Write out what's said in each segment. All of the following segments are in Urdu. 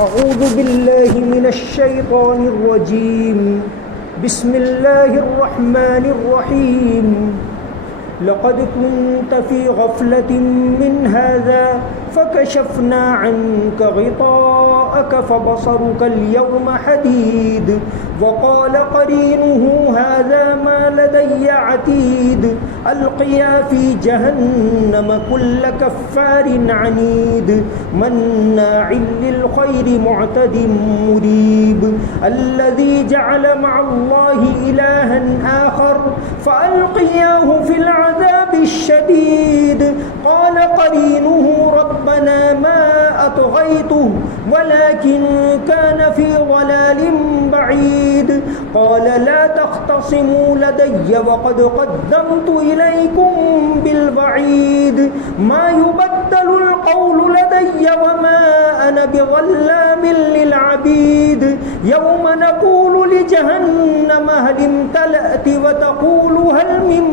أعوذ بالله من الشيطان الرجيم بسم الله الرحمن الرحيم لقد كنت في غفلة من هذا فكشفنا عنك غطاءك فبصرك اليوم حديد وقال قرينه هذا ما لدي عتيد القيا في جهنم كل كفار عنيد مناع للخير معتد مريب الذي جعل مع الله إلها آخر فألقياه في العذاب الشديد قال قرينه ربنا ما أطغيته ولكن كان في ضلال بعيد قال لا تختصموا لدي وقد قدمت إليكم بالوعيد ما يبدل القول لدي وما أنا بظلام للعبيد يوم نقول لجهنم هل امتلأت وتقول هل من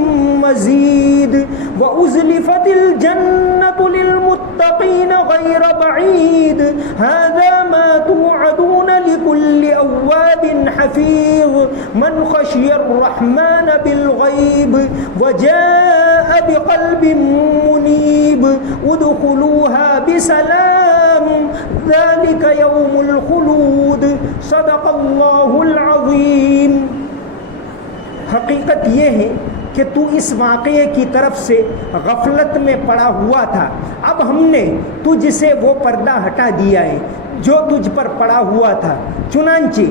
مزيد وأزلفت الجنة للمتقين غير بعيد هذا ما توعدون لكل أواب حفيظ من خشي الرحمن بالغيب وجاء بقلب منيب ادخلوها بسلام ذلك يوم الخلود صدق اللہ العظیم. حقیقت یہ ہے کہ تو اس واقعے کی طرف سے غفلت میں پڑا ہوا تھا. اب ہم نے تجھ سے وہ پردہ ہٹا دیا ہے جو تجھ پر پڑا ہوا تھا. چنانچہ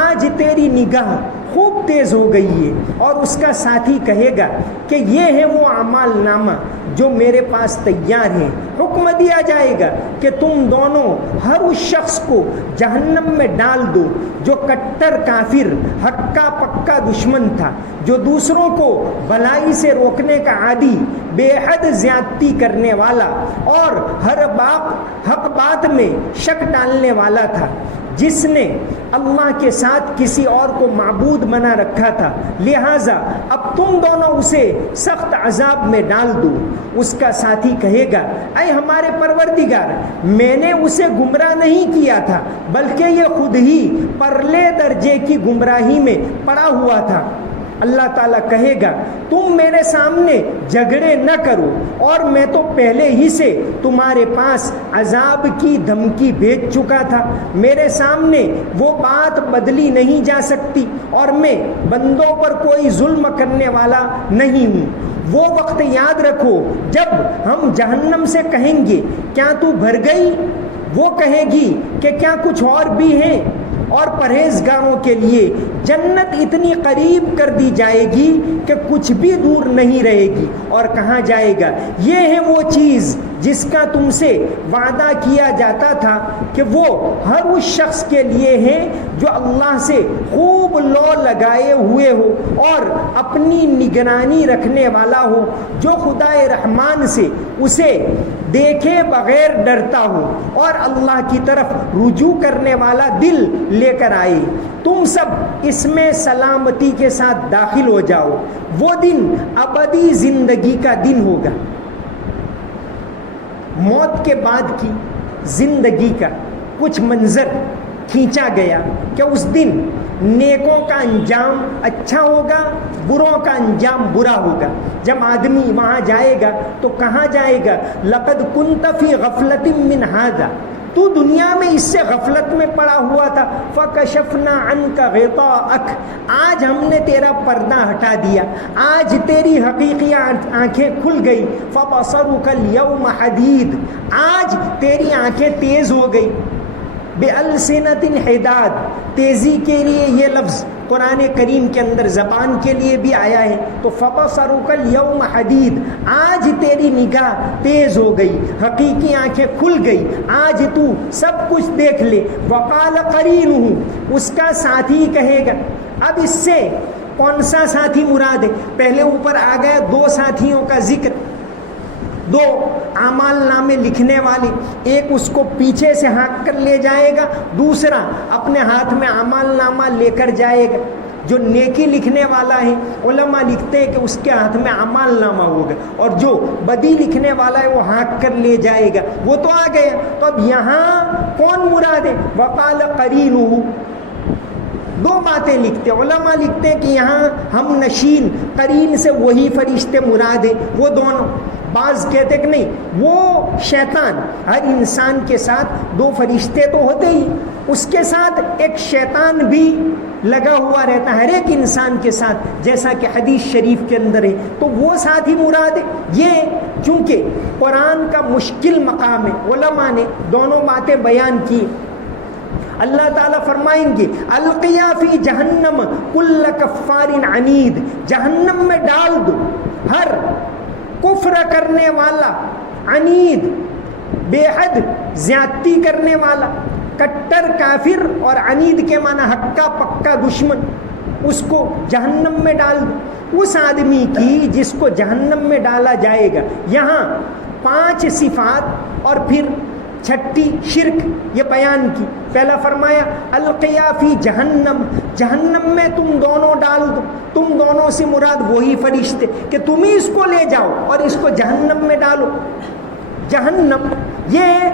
آج تیری نگاہ خوب تیز ہو گئی ہے. اور اس کا ساتھی کہے گا کہ یہ ہے وہ اعمال نامہ جو میرے پاس تیار ہے. حکم دیا جائے گا کہ تم دونوں ہر اس شخص کو جہنم میں ڈال دو جو کٹر کافر حق کا پکا دشمن تھا, جو دوسروں کو بھلائی سے روکنے کا عادی, بے حد زیادتی کرنے والا اور ہر حق بات میں شک ڈالنے والا تھا, جس نے اللہ کے ساتھ کسی اور کو معبود بنا رکھا تھا. لہٰذا اب تم دونوں اسے سخت عذاب میں ڈال دو. اس کا ساتھی کہے گا اے ہمارے پروردگار, میں نے اسے گمراہ نہیں کیا تھا بلکہ یہ خود ہی پرلے درجے کی گمراہی میں پڑا ہوا تھا. اللہ تعالیٰ کہے گا تم میرے سامنے جھگڑے نہ کرو, اور میں تو پہلے ہی سے تمہارے پاس عذاب کی دھمکی بھیج چکا تھا. میرے سامنے وہ بات بدلی نہیں جا سکتی, اور میں بندوں پر کوئی ظلم کرنے والا نہیں ہوں. وہ وقت یاد رکھو جب ہم جہنم سے کہیں گے کیا تو بھر گئی, وہ کہے گی کہ کیا کچھ اور بھی ہے, اور پرہیزگاروں کے لیے جنت اتنی قریب کر دی جائے گی کہ کچھ بھی دور نہیں رہے گی. اور کہا جائے گا یہ ہے وہ چیز جس کا تم سے وعدہ کیا جاتا تھا کہ وہ ہر اس شخص کے لیے ہے جو اللہ سے خوب لو لگائے ہوئے ہو اور اپنی نگرانی رکھنے والا ہو, جو خدائے رحمان سے اسے دیکھے بغیر ڈرتا ہو اور اللہ کی طرف رجوع کرنے والا دل لے کر آئے. تم سب اس میں سلامتی کے ساتھ داخل ہو جاؤ. وہ دن ابدی زندگی کا دن ہوگا. موت کے بعد کی زندگی کا کچھ منظر کھینچا گیا کہ اس دن نیکوں کا انجام اچھا ہوگا, بروں کا انجام برا ہوگا. جب آدمی وہاں جائے گا تو کہا جائے گا لقد کنت فی غفلۃ من ھذا, تو دنیا میں اس سے غفلت میں پڑا ہوا تھا. فکشفنا عنک غطاءک, آج ہم نے تیرا پردہ ہٹا دیا, آج تیری حقیقی آنکھیں کھل گئی. فبصرک الیوم حدید, آج تیری آنکھیں تیز ہو گئی. بِأَلْسِنَةٍ حِدَادٍ, تیزی کے لیے یہ لفظ قرآن کریم کے اندر زبان کے لیے بھی آیا ہے. تو فَبَصَرُكَ الْيَوْمَ حَدِيدٌ, آج تیری نگاہ تیز ہو گئی, حقیقی آنکھیں کھل گئی, آج تو سب کچھ دیکھ لے. وَقَالَ قَرِينُهُ, اس کا ساتھی کہے گا. اب اس سے کون سا ساتھی مراد ہے؟ پہلے اوپر آ گیا دو ساتھیوں کا ذکر, دو اعمال نامے لکھنے والے, ایک اس کو پیچھے سے ہانک کر لے جائے گا, دوسرا اپنے ہاتھ میں اعمال نامہ لے کر جائے گا. جو نیکی لکھنے والا ہے علماء لکھتے ہیں کہ اس کے ہاتھ میں اعمال نامہ ہوگا، اور جو بدی لکھنے والا ہے وہ ہانک کر لے جائے گا، وہ تو آ گیا۔ تو اب یہاں کون مراد ہے؟ وقال قرینہ، دو باتیں لکھتے ہیں علماء، لکھتے ہیں کہ یہاں ہم نشین قرین سے وہی فرشتے مراد ہیں، وہ دونوں۔ بعض کہتے کہ نہیں، وہ شیطان، ہر انسان کے ساتھ دو فرشتے تو ہوتے ہی، اس کے ساتھ ایک شیطان بھی لگا ہوا رہتا ہے ہر ایک انسان کے ساتھ، جیسا کہ حدیث شریف کے اندر ہے، تو وہ ساتھ ہی مراد ہے۔ یہ چونکہ قرآن کا مشکل مقام ہے، علماء نے دونوں باتیں بیان کی۔ اللہ تعالیٰ فرمائیں گے القیا فی جہنم کل کفار عنید، جہنم میں ڈال دو ہر کفر کرنے والا، عنید بے حد زیادتی کرنے والا، کٹر کافر، اور عنید کے معنی ہکا پکا دشمن، اس کو جہنم میں ڈال دو۔ اس آدمی کی جس کو جہنم میں ڈالا جائے گا، یہاں 5 صفات اور پھر 6 شرک یہ بیان کی۔ پہلا فرمایا القیا فی جہنم، جہنم میں تم دونوں ڈال دو، تم دونوں سے مراد وہی فرشتے کہ تم ہی اس کو لے جاؤ اور اس کو جہنم میں ڈالو۔ جہنم یہ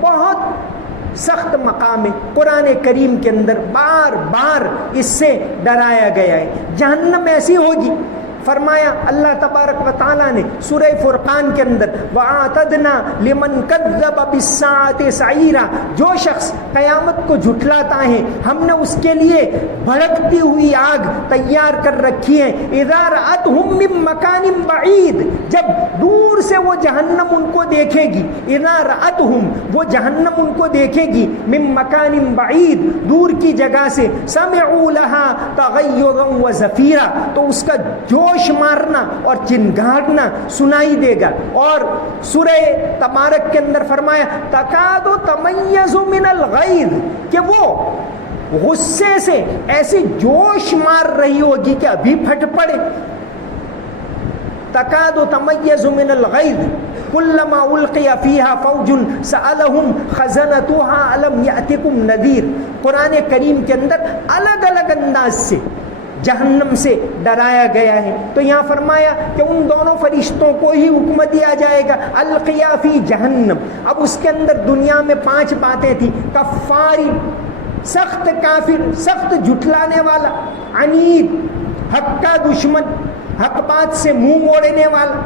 بہت سخت مقام ہے، قرآن کریم کے اندر بار بار اس سے ڈرایا گیا ہے۔ جہنم ایسی ہوگی، فرمایا اللہ تبارک و تعالیٰ نے سورہ فرقان کے اندر وَأَعْتَدْنَا لِمَنْ كَذَّبَ بِالسَّاعَةِ سَعِيرًا، جو شخص قیامت کو جھٹلاتا ہے ہم نے اس کے لیے بھڑکتی ہوئی آگ تیار کر رکھی ہے۔ اِذَا رَأَتْهُم مِّن مَّكَانٍ بَعِيدٍ، جب دور سے وہ جہنم ان کو دیکھے گی، اِذَا رَأَتْهُم وہ جہنم ان کو دیکھے گی، مِّن مَّكَانٍ بَعِيدٍ دور کی جگہ سے، سَمِعُوا لَهَا تَغَيُّظًا وَزَفِيرًا تو اس کا جوش مارنا اور چنگھاڑنا سنائی دے گا۔ اور سورہ تبارک کے اندر فرمایا تکاد تمیز من الغیظ، کہ وہ غصے سے ایسی جوش مار رہی ہوگی کہ ابھی پھٹ پڑے۔ تکاد تمیز من الغیظ کلما القی فیہا فوج سألہم خزنتها الم یأتکم نذیر۔ قرآن کریم کے اندر الگ الگ انداز سے جہنم سے ڈرایا گیا ہے۔ تو یہاں فرمایا کہ ان دونوں فرشتوں کو ہی حکم دیا جائے گا القیا فی جہنم۔ اب اس کے اندر دنیا میں 5 باتیں تھیں، کفاری سخت کافر، سخت جھٹلانے والا، عنید حق کا دشمن، حق بات سے منہ موڑنے والا،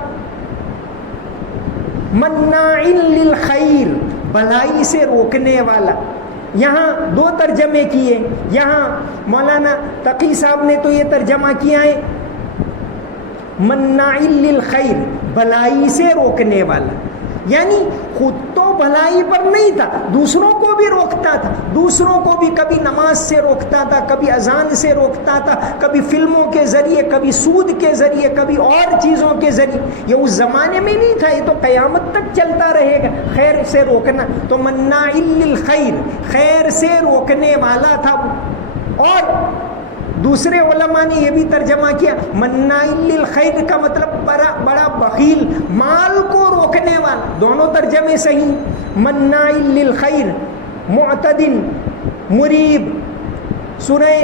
مناع للخیر بھلائی سے روکنے والا۔ یہاں 2 ترجمے کیے، یہاں مولانا تقی صاحب نے تو یہ ترجمہ کیا ہے مناع للخیر بھلائی سے روکنے والا، یعنی خود تو بھلائی پر نہیں تھا، دوسروں کو بھی روکتا تھا، دوسروں کو بھی کبھی نماز سے روکتا تھا، کبھی اذان سے روکتا تھا، کبھی فلموں کے ذریعے، کبھی سود کے ذریعے، کبھی اور چیزوں کے ذریعے۔ یہ اس زمانے میں نہیں تھا، یہ تو قیامت تک چلتا رہے گا خیر سے روکنا۔ تو مناع للخیر خیر سے روکنے والا تھا۔ اور دوسرے علماء نے یہ بھی ترجمہ کیا مناع للخیر کا مطلب بڑا بخیل، مال کو روکنے والا، دونوں ترجمے صحیح۔ مناع للخیر معتد مریب، سورہ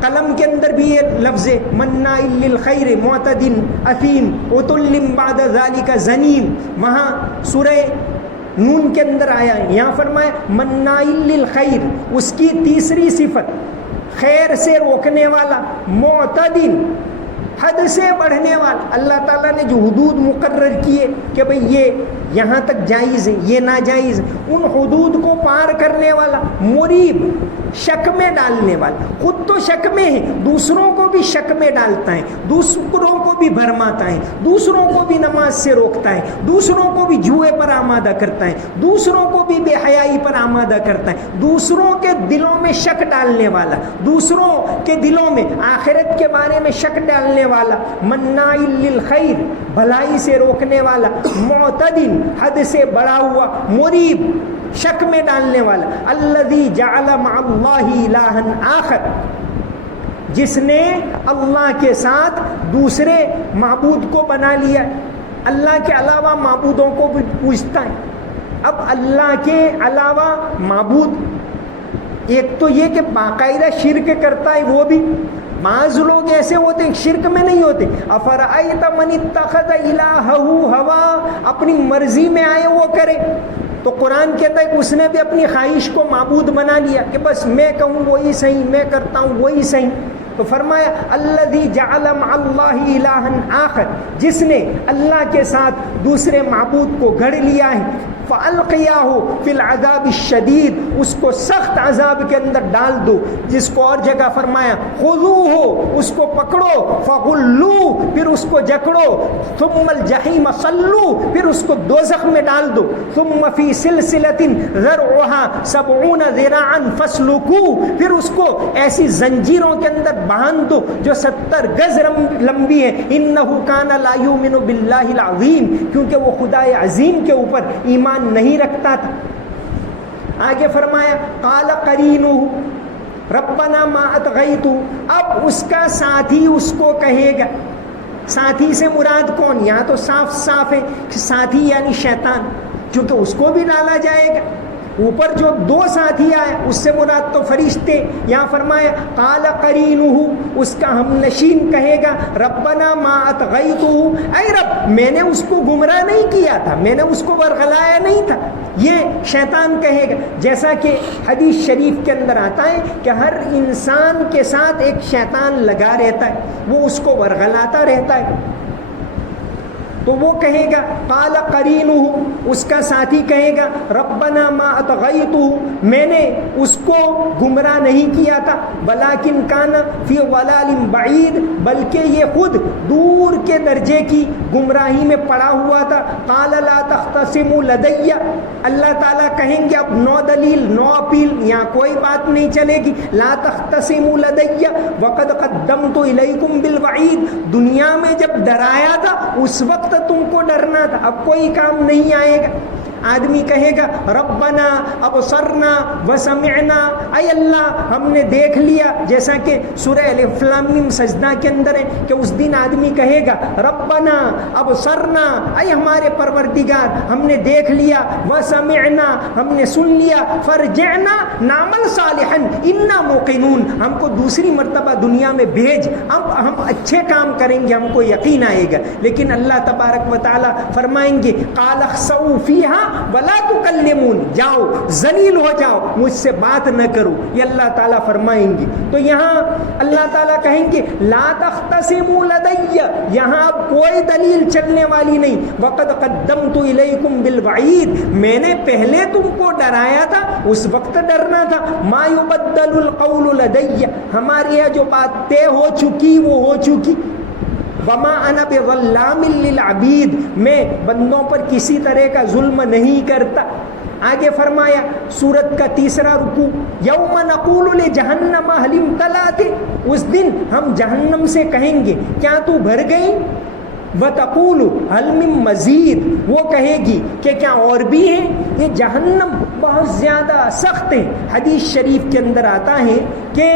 قلم کے اندر بھی یہ لفظ ہے مناع للخیر معتد اثیم عتل بعد ذلک زنیم، وہاں سورہ نون کے اندر آیا ہے۔ یہاں فرمایا مناع للخیر، اس کی تیسری صفت خیر سے روکنے والا، معتدل حد سے بڑھنے والا۔ اللہ تعالیٰ نے جو حدود مقرر کیے کہ بھئی یہ یہاں تک جائز ہے، یہ ناجائز، ان حدود کو پار کرنے والا، مریب شک میں ڈالنے والا، خود تو شک میں ہے، دوسروں کو بھی شک میں ڈالتا ہے، دوسروں کو بھی بھرماتا ہے، دوسروں کو بھی نماز سے روکتا ہے، دوسروں کو بھی جوئے پر آمادہ کرتا ہے، دوسروں کو بھی بے حیائی پر آمادہ کرتا ہے، دوسروں کے دلوں میں شک ڈالنے والا، دوسروں کے دلوں میں آخرت کے بارے میں شک ڈالنے والا، مناع للخیر بھلائی سے روکنے والا، معتدل حد سے بڑا ہوا، مریب شک میں ڈالنے والا، الذی جعل مع اللہ الہا آخر، جس نے اللہ کے ساتھ دوسرے معبود کو بنا لیا، اللہ کے علاوہ معبودوں کو بھی پوجتا ہے۔ اب اللہ کے علاوہ معبود، ایک تو یہ کہ باقاعدہ شرک کرتا ہے وہ بھی، بعض لوگ ایسے ہوتے ہیں شرک میں نہیں ہوتے. افرأیت من اتخذ الہہ ہوا, اپنی مرضی میں آئے وہ کرے. تو قرآن کہتا ہے کہ اس نے بھی اپنی خواہش کو معبود بنا لیا کہ بس میں کہوں وہی صحیح, میں کرتا ہوں وہی صحیح. تو فرمایا الذی جعل مع اللہ الہا آخر, جس نے اللہ کے ساتھ دوسرے معبود کو گھڑ لیا ہے. فَأَلْقِيَاهُ فِي الْعَذَابِ الشَّدِيدِ, اس کو سخت عذاب کے اندر ڈال دو. جس کو اور جگہ فرمایا خُذُوهُ, اس کو پکڑو. فَغُلُّوهُ, پھر اس کو جکڑو. ثُمَّ الْجَحِيمَ صَلُّوهُ, پھر اس کو دوزخ میں ڈال دو. ثُمَّ فِي سِلْسِلَةٍ ذَرْعُهَا 70 ذِرَاعًا فَاسْلُكُوهُ, پھر اس کو ایسی زنجیروں کے اندر باندھ دو جو 70 گز لمبی ہے. إِنَّهُ كَانَ لَا يُؤْمِنُ بِاللَّهِ الْعَظِيمِ, کیونکہ وہ خدائے عظیم کے اوپر ایمان نہیں رکھتا تھا. آگے فرمایا قال قرینہ ربنا ما اطغیتہ, اب اس کا ساتھی اس کو کہے گا. ساتھی سے مراد کون؟ یہاں تو صاف صاف ہے کہ ساتھی یعنی شیطان, کیونکہ اس کو بھی ڈالا جائے گا. اوپر جو دو ساتھی آئے اس سے مراد تو فرشتے. یہاں فرمایا قال قرینہ, اس کا ہم نشین کہے گا ربنا ما اطغیتہ, اے رب میں نے اس کو گمراہ نہیں کیا تھا, میں نے اس کو ورغلایا نہیں تھا. یہ شیطان کہے گا. جیسا کہ حدیث شریف کے اندر آتا ہے کہ ہر انسان کے ساتھ ایک شیطان لگا رہتا ہے, وہ اس کو ورغلاتا رہتا ہے. تو وہ کہے گا قال قرینہ, اس کا ساتھی کہے گا ربنا ما اطغیتہ, میں نے اس کو گمراہ نہیں کیا تھا. ولکن کان فی ضلال بعید, بلکہ یہ خود دور کے درجے کی گمراہی میں پڑا ہوا تھا. قال لا تختصموا لدی, اللہ تعالیٰ کہیں گے اب نو دلیل نو اپیل, یہاں کوئی بات نہیں چلے گی. لا تختصموا لدی وقد قدمت الیکم بالوعید, دنیا میں جب ڈرایا تھا اس وقت تم کو ڈرنا تھا, اب کوئی کام نہیں آئے گا. آدمی کہے گا ربنا ابصرنا وسمعنا, اے اللہ ہم نے دیکھ لیا, جیسا کہ سورہ الف لام میم سجدہ کے اندر ہے کہ اس دن آدمی کہے گا ربنا ابصرنا, اے ہمارے پروردگار ہم نے دیکھ لیا, وسمعنا ہم نے سن لیا, فرجعنا نعمل صالحا انا موقنون, ہم کو دوسری مرتبہ دنیا میں بھیج, اب ہم اچھے کام کریں گے, ہم کو یقین آئے گا. لیکن اللہ تبارک و تعالی فرمائیں گے قال اخسؤوا فیہا ولا تکلمون, جاؤ ذلیل ہو جاؤ, مجھ سے بات نہ کرو, یہ اللہ تعالیٰ فرمائیں گے. تو یہاں اللہ تعالیٰ کہیں گے لا تختصموا لدی, یہاں اب کوئی دلیل چلنے والی نہیں. وقد قدمت الیکم بالوعید, میں نے پہلے تم کو ڈرایا تھا, اس وقت ڈرنا تھا. ما یبدل القول لدی, ہمارے یہاں جو بات طے ہو چکی وہ ہو چکی. وما انا بظلام للعبید, میں بندوں پر کسی طرح کا ظلم نہیں کرتا. آگے فرمایا سورت کا تیسرا رکوع, یوم نقول لجہنم هل امتلأت, اس دن ہم جہنم سے کہیں گے کیا تو بھر گئی. وتقول هل من مزید, وہ کہے گی کہ کیا اور بھی ہیں. یہ جہنم بہت زیادہ سخت ہے. حدیث شریف کے اندر آتا ہے کہ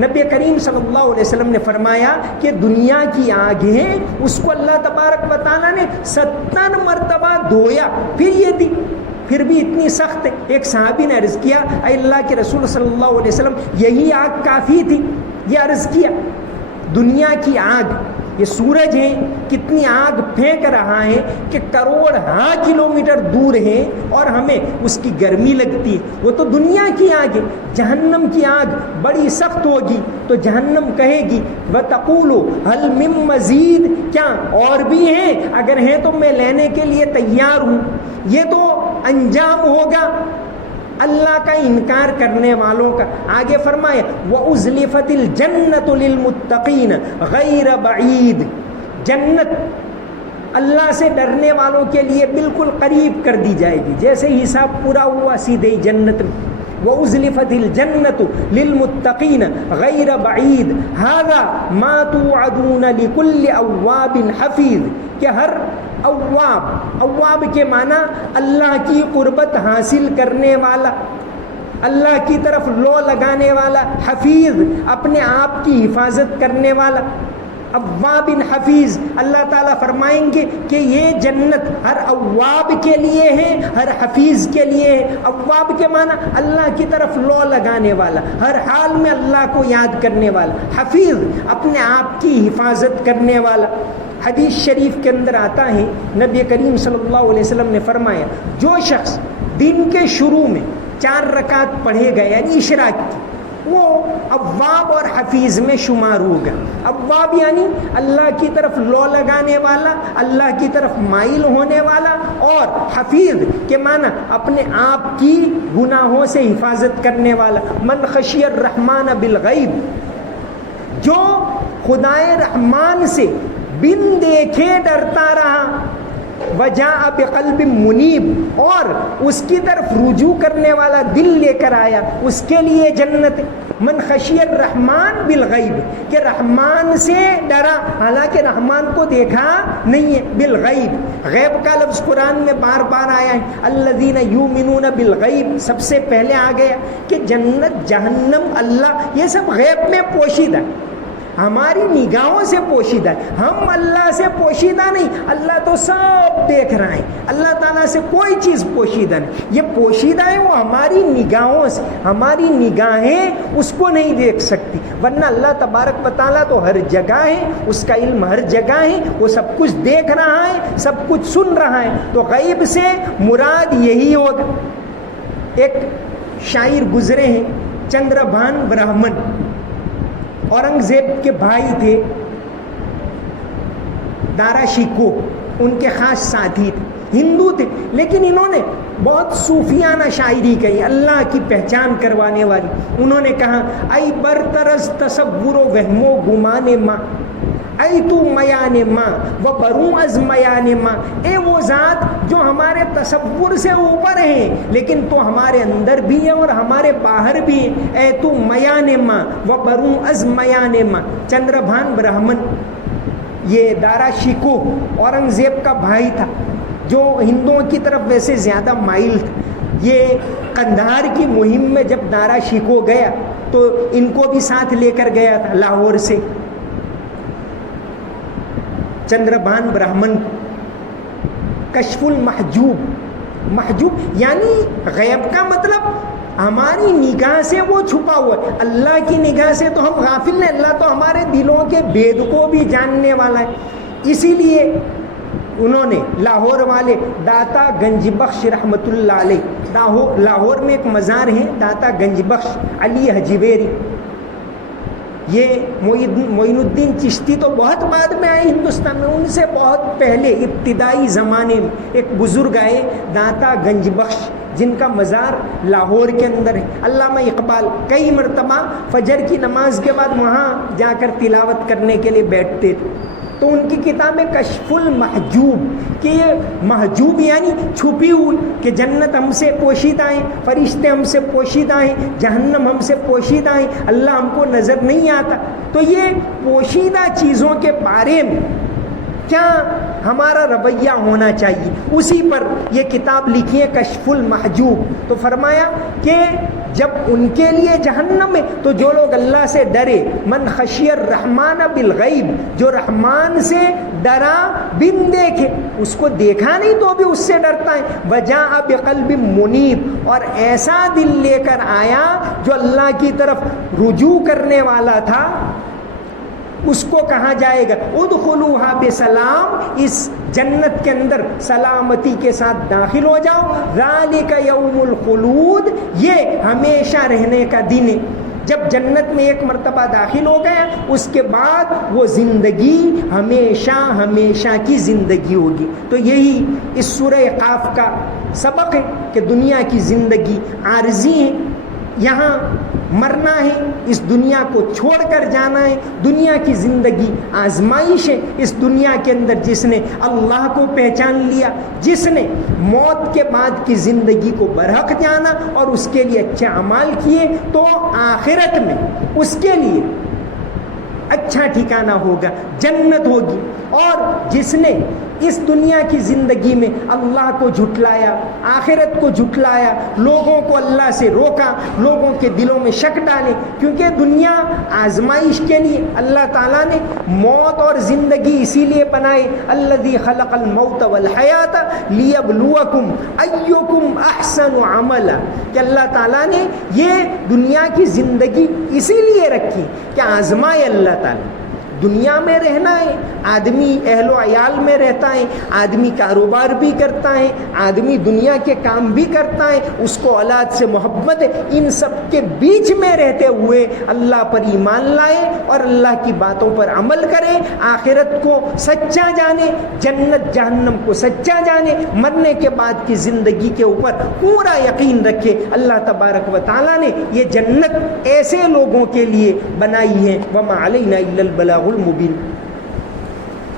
نبی کریم صلی اللہ علیہ وسلم نے فرمایا کہ دنیا کی آگ ہے, اس کو اللہ تبارک و تعالیٰ نے 70 مرتبہ دھویا پھر یہ دی, پھر بھی اتنی سخت ہے. ایک صحابی نے عرض کیا اے اللہ کے رسول صلی اللہ علیہ وسلم یہی آگ کافی تھی. یہ عرض کیا دنیا کی آگ, یہ سورج ہے کتنی آگ پھینک رہا ہے کہ کروڑ کلومیٹر دور ہے اور ہمیں اس کی گرمی لگتی ہے. وہ تو دنیا کی آگ ہے. جہنم کی آگ بڑی سخت ہوگی تو جہنم کہے گی وتقول هل من مزید, کیا اور بھی ہیں, اگر ہیں تو میں لینے کے لیے تیار ہوں. یہ تو انجام ہوگا اللہ کا انکار کرنے والوں کا. آگے فرمایا وَأُزْلِفَتِ الْجَنَّةُ لِلْمُتَّقِينَ غَيْرَ بَعِيدٍ, جنت اللہ سے ڈرنے والوں کے لیے بالکل قریب کر دی جائے گی. جیسے حساب پورا ہوا سیدھے ہی جنت میں. وَأُزْلِفَتِ الْجَنَّةُ لِلْمُتَّقِينَ غَيْرَ بَعِيدٍ هَذَا مَا تُوعَدُونَ لِكُلِّ أَوَّابٍ حَفِيظٍ, کہ ہر اواب, اواب کے معنی اللہ کی قربت حاصل کرنے والا, اللہ کی طرف لو لگانے والا, حفیظ اپنے آپ کی حفاظت کرنے والا. اواب حفیظ. اللہ تعالیٰ فرمائیں گے کہ یہ جنت ہر اواب کے لیے ہے, ہر حفیظ کے لیے ہے. اواب کے معنی اللہ کی طرف لو لگانے والا, ہر حال میں اللہ کو یاد کرنے والا. حفیظ اپنے آپ کی حفاظت کرنے والا. حدیث شریف کے اندر آتا ہے, نبی کریم صلی اللہ علیہ وسلم نے فرمایا, جو شخص دن کے شروع میں 4 رکعت پڑھے گا یعنی اشراق کی, وہ اواب اور حفیظ میں شمار ہوگا. اواب یعنی اللہ کی طرف لو لگانے والا, اللہ کی طرف مائل ہونے والا, اور حفیظ کے معنی اپنے آپ کی گناہوں سے حفاظت کرنے والا. من خشی الرحمن بالغیب, جو خدائے رحمان سے بن دیکھے ڈرتا رہا, وجاء بقلب منیب, اور اس کی طرف رجوع کرنے والا دل لے کر آیا, اس کے لیے جنت. من خشی الرحمن بالغیب, کہ رحمان سے ڈرا, حالانکہ رحمان کو دیکھا نہیں ہے. بالغیب, غیب کا لفظ قرآن میں بار بار آیا ہے. الذین یؤمنون بالغیب, سب سے پہلے آ گیا کہ جنت, جہنم, اللہ, یہ سب غیب میں پوشیدہ, ہماری نگاہوں سے پوشیدہ ہے. ہم اللہ سے پوشیدہ نہیں, اللہ تو سب دیکھ رہا ہے. اللہ تعالیٰ سے کوئی چیز پوشیدہ نہیں. یہ پوشیدہ ہے وہ ہماری نگاہوں سے, ہماری نگاہیں اس کو نہیں دیکھ سکتی, ورنہ اللہ تبارک و تعالیٰ تو ہر جگہ ہے, اس کا علم ہر جگہ ہے, وہ سب کچھ دیکھ رہا ہے, سب کچھ سن رہا ہے. تو غیب سے مراد یہی ہوگا. ایک شاعر گزرے ہیں, چندربھان برہمن, اورنگزیب کے بھائی تھے, دارا شیکو ان کے خاص ساتھی تھے, ہندو تھے, لیکن انہوں نے بہت صوفیانہ شاعری کہی, اللہ کی پہچان کروانے والی. انہوں نے کہا, ای برترز تصور و وہم و گمان ماں, ای تو میان ماں و بروں از میان ماں, اے وہ ذات جو ہمارے تصور سے اوپر ہیں لیکن تو ہمارے اندر بھی ہے اور ہمارے باہر بھی ہے. اے تو میان ماں و بروں از میان ماں. چندربھان برہمن, یہ دارا شیکو اورنگزیب کا بھائی تھا, جو ہندوؤں کی طرف ویسے زیادہ مائل تھا. یہ قندھار کی مہم میں جب دارا شیکو گیا تو ان کو بھی ساتھ لے کر گیا تھا لاہور سے. چندربھان برہمن, کشف المحجوب, محجوب یعنی غیب کا مطلب ہماری نگاہ سے وہ چھپا ہوا ہے. اللہ کی نگاہ سے تو ہم غافل ہیں, اللہ تو ہمارے دلوں کے بید کو بھی جاننے والا ہے. اسی لیے انہوں نے لاہور والے داتا گنج بخش رحمۃ اللہ علیہ, لاہور میں ایک مزار ہے داتا گنج بخش علی حجویری. یہ معین الدین چشتی تو بہت بعد میں آئے ہندوستان میں, ان سے بہت پہلے ابتدائی زمانے میں ایک بزرگ آئے داتا گنج بخش, جن کا مزار لاہور کے اندر ہے. علامہ اقبال کئی مرتبہ فجر کی نماز کے بعد وہاں جا کر تلاوت کرنے کے لیے بیٹھتے تھے. تو ان کی کتاب ہے کشف المحجوب, کہ یہ محجوب یعنی چھپی ہوئی, کہ جنت ہم سے پوشیدہ ہے, فرشتے ہم سے پوشیدہ ہیں, جہنم ہم سے پوشیدہ ہے, اللہ ہم کو نظر نہیں آتا. تو یہ پوشیدہ چیزوں کے بارے میں کیا ہمارا رویہ ہونا چاہیے, اسی پر یہ کتاب لکھی ہے کشف المحجوب. تو فرمایا کہ جب ان کے لیے جہنم ہے تو جو لوگ اللہ سے ڈرے, من خشی الرحمن بالغیب, جو رحمان سے ڈرا بن دیکھے, اس کو دیکھا نہیں تو بھی اس سے ڈرتا ہے. وجاء بقلب منیب, اور ایسا دل لے کر آیا جو اللہ کی طرف رجوع کرنے والا تھا, اس کو کہا جائے گا ادخلوہا بسلام, اس جنت کے اندر سلامتی کے ساتھ داخل ہو جاؤ. ذالک یوم الخلود, یہ ہمیشہ رہنے کا دن ہے. جب جنت میں ایک مرتبہ داخل ہو گیا اس کے بعد وہ زندگی ہمیشہ ہمیشہ کی زندگی ہوگی. تو یہی اس سورہ قاف کا سبق ہے کہ دنیا کی زندگی عارضی ہے, یہاں مرنا ہے, اس دنیا کو چھوڑ کر جانا ہے. دنیا کی زندگی آزمائش ہے. اس دنیا کے اندر جس نے اللہ کو پہچان لیا, جس نے موت کے بعد کی زندگی کو برحق جانا اور اس کے لیے اچھے اعمال کیے, تو آخرت میں اس کے لیے اچھا ٹھکانہ ہوگا, جنت ہوگی. اور جس نے اس دنیا کی زندگی میں اللہ کو جھٹلایا، آخرت کو جھٹلایا، لوگوں کو اللہ سے روکا، لوگوں کے دلوں میں شک ڈالے، کیونکہ دنیا آزمائش کے لیے اللہ تعالیٰ نے موت اور زندگی اسی لیے بنائے، الذی خلق الموت والحیات لیبلوکم ایکم احسن عملا، کہ اللہ تعالیٰ نے یہ دنیا کی زندگی اسی لیے رکھی کہ آزمائے اللہ تعالیٰ۔ دنیا میں رہنا ہے، آدمی اہل و عیال میں رہتا ہے، آدمی کاروبار بھی کرتا ہے، آدمی دنیا کے کام بھی کرتا ہے، اس کو اولاد سے محبت ہے، ان سب کے بیچ میں رہتے ہوئے اللہ پر ایمان لائے اور اللہ کی باتوں پر عمل کرے، آخرت کو سچا جانے، جنت جہنم کو سچا جانے، مرنے کے بعد کی زندگی کے اوپر پورا یقین رکھے۔ اللہ تبارک و تعالیٰ نے یہ جنت ایسے لوگوں کے لیے بنائی ہے، وما علینا الا البلاغ المبین۔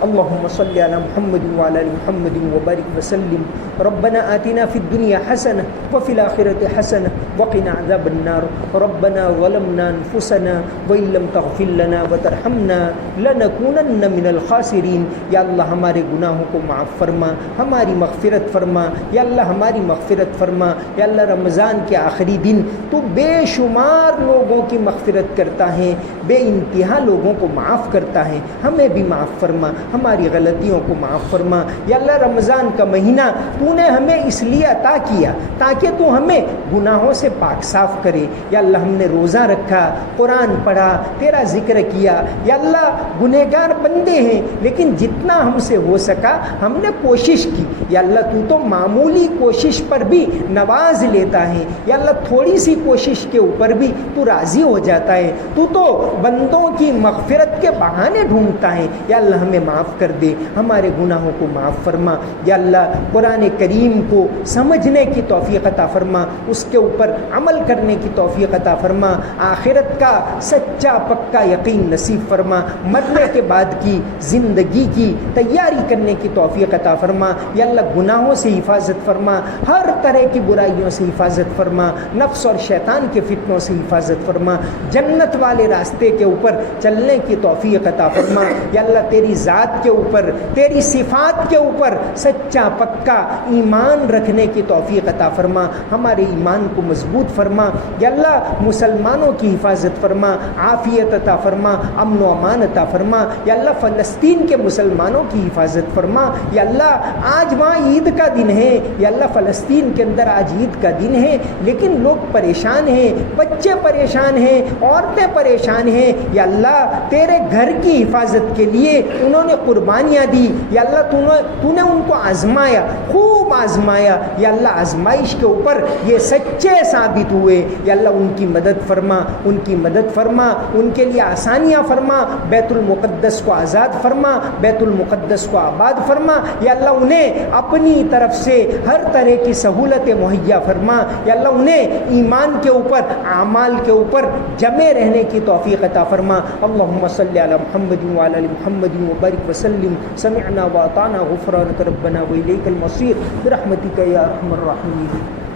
اللهم صل على محمد وعلى ال محمد وبارك وسلم۔ ربنا آتنا في الدنيا حسنة وفي الآخرة حسنة وقنا عذاب النار۔ ربنا ظلمنا أنفسنا وإن لم تغفر لنا وترحمنا لنكونن من الخاسرين۔ یا اللہ ہمارے گناہوں کو معاف فرما، ہماری مغفرت فرما، یا اللہ ہماری مغفرت فرما۔ یا اللہ رمضان کے آخری دن تو بے شمار لوگوں کی مغفرت کرتا ہے، بے انتہا لوگوں کو معاف کرتا ہے، ہمیں بھی معاف فرما، ہماری غلطیوں کو معاف فرما۔ یا اللہ رمضان کا مہینہ تو نے ہمیں اس لیے عطا کیا تاکہ تو ہمیں گناہوں سے پاک صاف کرے۔ یا اللہ ہم نے روزہ رکھا، قرآن پڑھا، تیرا ذکر کیا، یا اللہ گنہگار بندے ہیں لیکن جتنا ہم سے ہو سکا ہم نے کوشش کی۔ یا اللہ تو معمولی کوشش پر بھی نواز لیتا ہے، یا اللہ تھوڑی سی کوشش کے اوپر بھی تو راضی ہو جاتا ہے، تو بندوں کی مغفرت کے بہانے ڈھونڈتا ہے۔ یا اللہ ہمیں معاف کر دے، ہمارے گناہوں کو معاف فرما۔ یا اللہ قرآن کریم کو سمجھنے کی توفیق عطا فرما، اس کے اوپر عمل کرنے کی توفیق عطا فرما، آخرت کا سچا پکا یقین نصیب فرما، مرنے کے بعد کی زندگی کی تیاری کرنے کی توفیق عطا فرما۔ یا اللہ گناہوں سے حفاظت فرما، ہر طرح کی برائیوں سے حفاظت فرما، نفس اور شیطان کے فتنوں سے حفاظت فرما، جنت والے راستے کے اوپر چلنے کی توفیق عطا فرما۔ یا اللہ تیری ذات کے اوپر، تیری صفات کے اوپر سچا پکا ایمان رکھنے کی توفیق عطا فرما، ہمارے ایمان کو مضبوط فرما۔ یا اللہ مسلمانوں کی حفاظت فرما، عافیت عطا فرما، امن و امان عطا فرما۔ یا اللہ فلسطین کے مسلمانوں کی حفاظت فرما۔ یا اللہ آج وہاں عید کا دن ہے، یا اللہ فلسطین کے اندر آج عید کا دن ہے لیکن لوگ پریشان ہیں، بچے پریشان ہیں، عورتیں پریشان ہیں۔ یا اللہ تیرے گھر کی حفاظت کے لیے انہوں نے قربانیاں دی، یا اللہ تو نے ان کو آزمایا، خوب آزمایا۔ یا اللہ آزمائش کے اوپر یہ سچے ثابت ہوئے۔ یا اللہ ان کی مدد فرما، ان کی مدد فرما، ان کے لیے آسانیاں فرما، بیت المقدس کو آزاد فرما، بیت المقدس کو آباد فرما۔ یا اللہ انہیں اپنی طرف سے ہر طرح کی سہولتیں مہیا فرما۔ یا اللہ انہیں ایمان کے اوپر، اعمال کے اوپر جمے رہنے کی توفیق عطا فرما۔ اللہم صلی علی محمد وعلی محمد وبارک وسلم۔ سمعنا واطعنا غفرانک ربنا والیک المصیر برحمتک یا ارحم الراحمین۔